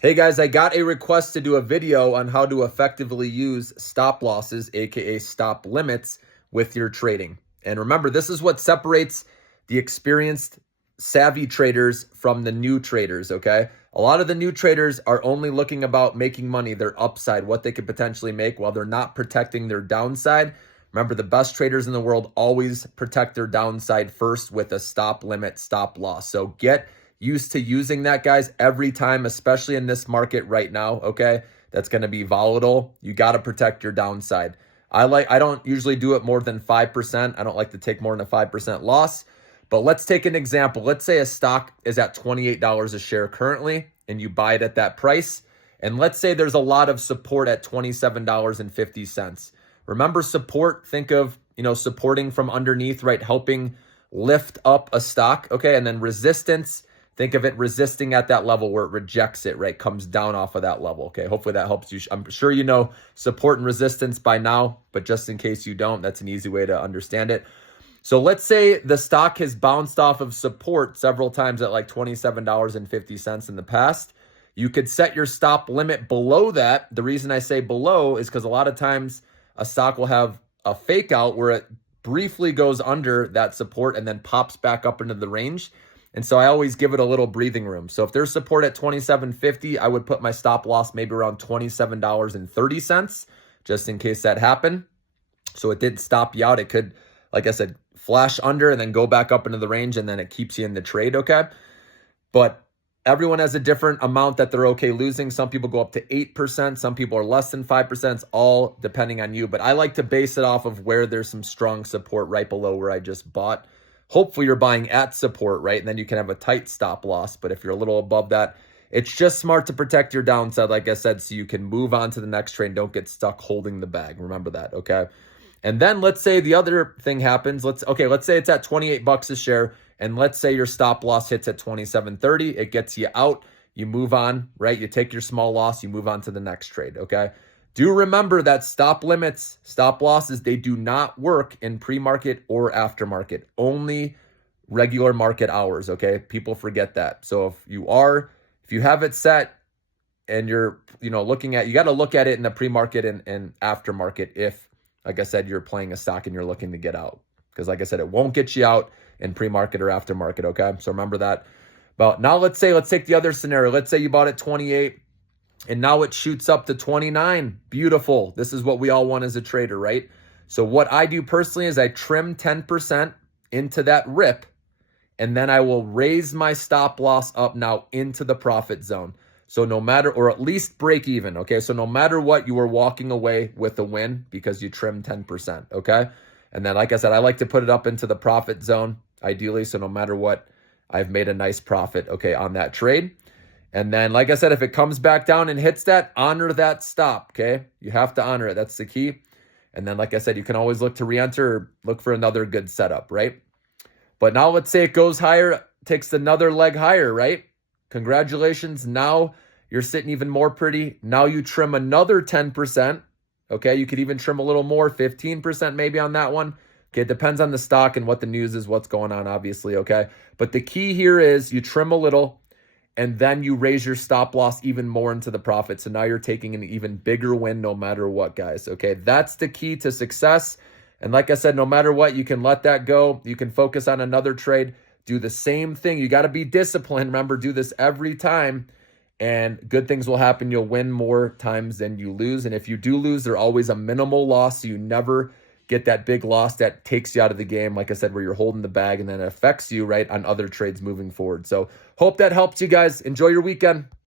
Hey guys, I got a request to do a video on how to effectively use stop losses, aka stop limits, with your trading. And remember, this is what separates the experienced, savvy traders from the new traders, okay? A lot of the new traders are only looking about making money, their upside, what they could potentially make, while they're not protecting their downside. Remember, the best traders in the world always protect their downside first with a stop limit, stop loss. So get used to using that, guys, every time, especially in this market right now, okay? That's going to be volatile. You got to protect your downside. I don't usually do it more than 5%. I don't like to take more than a 5% loss. But let's take an example. Let's say a stock is at $28 a share currently and you buy it at that price. And let's say there's a lot of support at $27.50. Remember support, think of, supporting from underneath, right? Helping lift up a stock, okay? And then resistance, think of it resisting at that level where it rejects it, right? Comes down off of that level, okay? Hopefully that helps you. I'm sure you know support and resistance by now, but just in case you don't, that's an easy way to understand it. So let's say the stock has bounced off of support several times at like $27.50 in the past. You could set your stop limit below that. The reason I say below is because a lot of times a stock will have a fake out where it briefly goes under that support and then pops back up into the range. And so I always give it a little breathing room. So if there's support at $27.50, I would put my stop loss maybe around $27.30, just in case that happened. So it didn't stop you out. It could, like I said, flash under and then go back up into the range, and then it keeps you in the trade, okay? But everyone has a different amount that they're okay losing. Some people go up to 8%. Some people are less than 5%. It's all depending on you. But I like to base it off of where there's some strong support right below where I just bought. Hopefully you're buying at support, right? And then you can have a tight stop loss. But if you're a little above that, it's just smart to protect your downside, like I said, so you can move on to the next trade and don't get stuck holding the bag. Remember that, okay? And then let's say the other thing happens. Let's say it's at 28 bucks a share, and let's say your stop loss hits at 27.30. It gets you out. You move on, right? You take your small loss, you move on to the next trade, okay? Do remember that stop limits, stop losses, they do not work in pre-market or aftermarket, only regular market hours, okay? People forget that. So if you have it set and you're, you got to look at it in the pre-market and aftermarket if, like I said, you're playing a stock and you're looking to get out. Because like I said, it won't get you out in pre-market or aftermarket, okay? So remember that. But now let's take the other scenario. Let's say you bought at 28 and now it shoots up to 29. Beautiful. This is what we all want as a trader, right? So what I do personally is I trim 10% into that rip, and then I will raise my stop loss up now into the profit zone. So no matter, or at least break even, okay? So no matter what, you are walking away with a win because you trimmed 10%, okay? And then, like I said, I like to put it up into the profit zone, ideally, so no matter what, I've made a nice profit, okay, on that trade. And then, like I said, if it comes back down and hits that, honor that stop, okay? You have to honor it. That's the key. And then, like I said, you can always look to re-enter or look for another good setup, right? But now let's say it goes higher, takes another leg higher, right? Congratulations. Now you're sitting even more pretty. Now you trim another 10%, okay? You could even trim a little more, 15% maybe on that one. Okay, it depends on the stock and what the news is, what's going on, obviously, okay? But the key here is you trim a little, and then you raise your stop loss even more into the profit. So now you're taking an even bigger win no matter what, guys. Okay, that's the key to success. And like I said, no matter what, you can let that go. You can focus on another trade. Do the same thing. You got to be disciplined. Remember, do this every time, and good things will happen. You'll win more times than you lose. And if you do lose, there's always a minimal loss. So you never get that big loss that takes you out of the game, like I said, where you're holding the bag and then it affects you, right, on other trades moving forward. So hope that helps you guys. Enjoy your weekend.